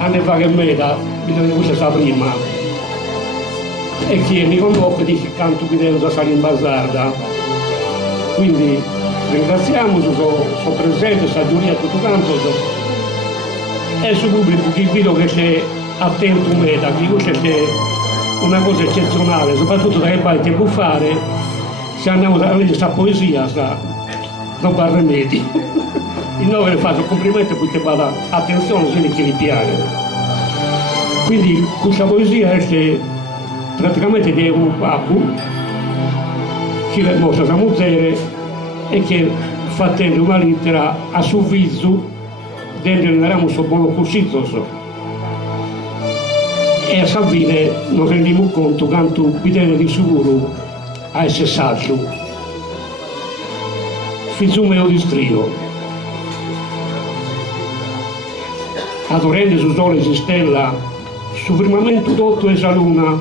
anni fa che meta, bisogna questa sta prima, e che mi convoca di che canto qui dentro a Salim Basarda. Quindi ringraziamo sono presente, sta Giulia tutto quanto, e su pubblico che vedo che c'è attento meta, che questa è una cosa eccezionale, soprattutto da che vai tempo fare, se andiamo a leggere questa poesia, non va rimedi. Il nome le faccio complimenti perché vada attenzione se chi vi piace. Quindi questa poesia è praticamente di un babbo che le mostra a musere e che fa tendere una lettera a suo viso dentro il ramo so buono cuscito. E a Salvine non rendiamo conto quanto bisogna di sicuro a essere saggio. Figlio mio di strio. Adorende su sole si stella, su firmamento tutto e sa luna,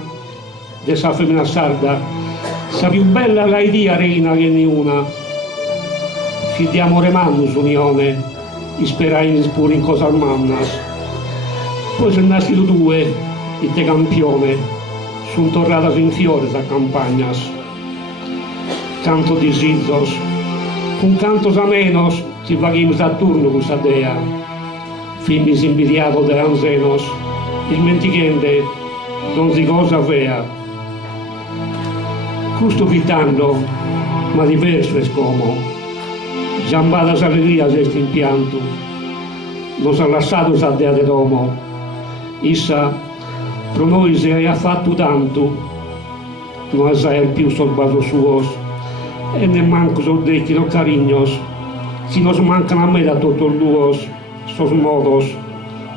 de sa femmina sarda, sa più bella la idea reina che ne una. Fidiamo remando su unione, isperai pure in cosa mannas. Poi se nascito due, il te campione, sun tornadas in fiores a campagnas. Canto di Sizzos, con cantos a menos, ci vaghimus a turno questa dea. Filmis invidiato de anzenos, il mentichente non si cosa avea. Custo vitando, ma diverso è scomo. Giambadas allegrias est impianto, nos ha lasciato sa dea de domo. Issa, pro noi se ha fatto tanto, non assai più sul baso suos, e ne manco sul detti los carignos, si nos mancan a me da tutto il luos, sos modos,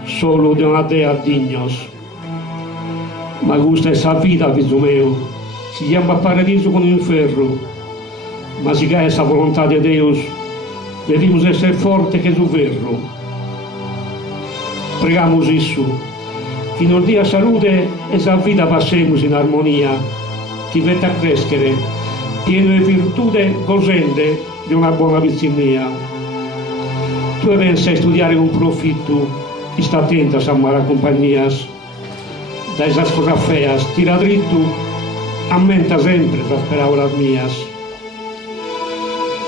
solo de una dea dignos. Ma gusta esa vida, figlio mio, si chiama paradiso con inferno, ma si cae esa volontà de Deus, devimos essere forte che su verro. Pregamos isso, che nos dia salute e sa vita passemos in armonia, che vetta a crescere, pieno di virtute cosende di una buona vizinia. Tu pensi a studiare con profitto, e sta attenta a Samara compagnias, da esas cosas feas, tira dritto, ammenta sempre las parábolas mías.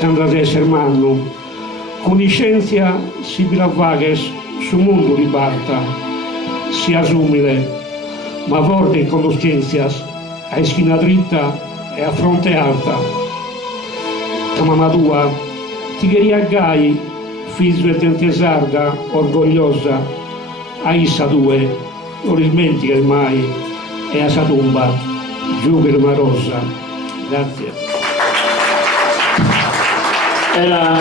András a essere manno, con scienza si vagues su mondo ribarta, sia umile, ma forte in conoscenzias, a schina dritta e a fronte alta. La mamma tua ti queria gai, figlio e tente sarda, orgogliosa, a issa due, non dimentichi mai, e a sa tomba, giù per una rosa. Grazie. Era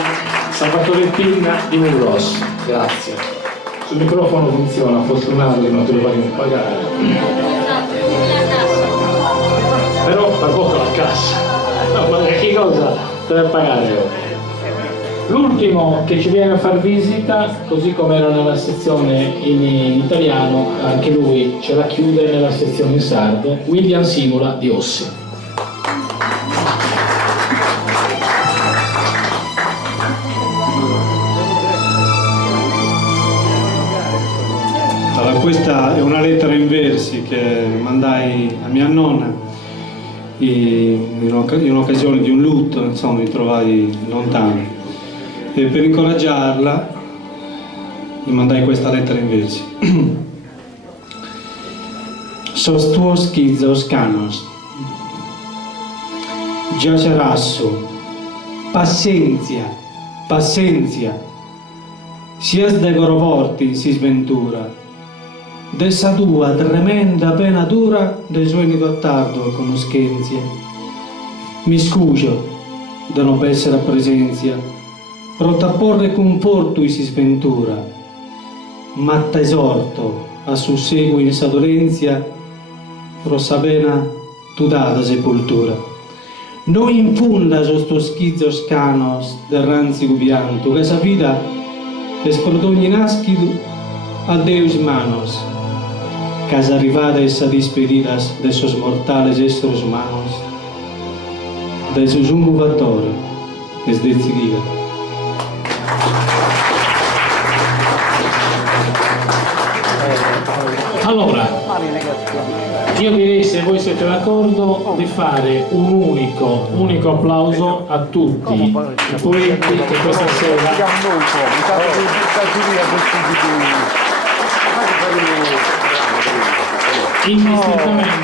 Salvatore Pinna di Mugros, grazie. Sul microfono funziona, fortunarli non te lo vogliono pagare. Però per poco la cassa. No, ma che cosa deve pagare? L'ultimo che ci viene a far visita, così come era nella sezione in italiano, anche lui ce la chiude nella sezione in sardo, William Simula di Ossi. Allora, questa è una lettera in versi che mandai a mia nonna in occasione di un lutto, insomma, mi trovai lontano. E per incoraggiarla gli mandai questa lettera in versi. Sos tuos schizos canos, giacerasso, pazienza, pazienza, sias de gorovorti si sventura, dessa tua tremenda pena dura de suoi gottardo conoscenza. Mi scuso de non essere a presenza, pronto a porre conforto si sventura, ma t'esorto a susseguo in sa dolenzia, pro sa pena tu data sepoltura. Non infunda sto schizos canos del ranzigo pianto, che sa vita es per ogni nascido a Deus manos, casa arrivada essa despedidas de esos mortales esseres humanos, de su sumo fattore es decidida. Allora, io direi, se voi siete d'accordo, di fare un unico applauso a tutti i poeti che questa sera indistintamente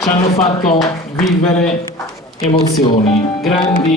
ci hanno fatto vivere emozioni grandi.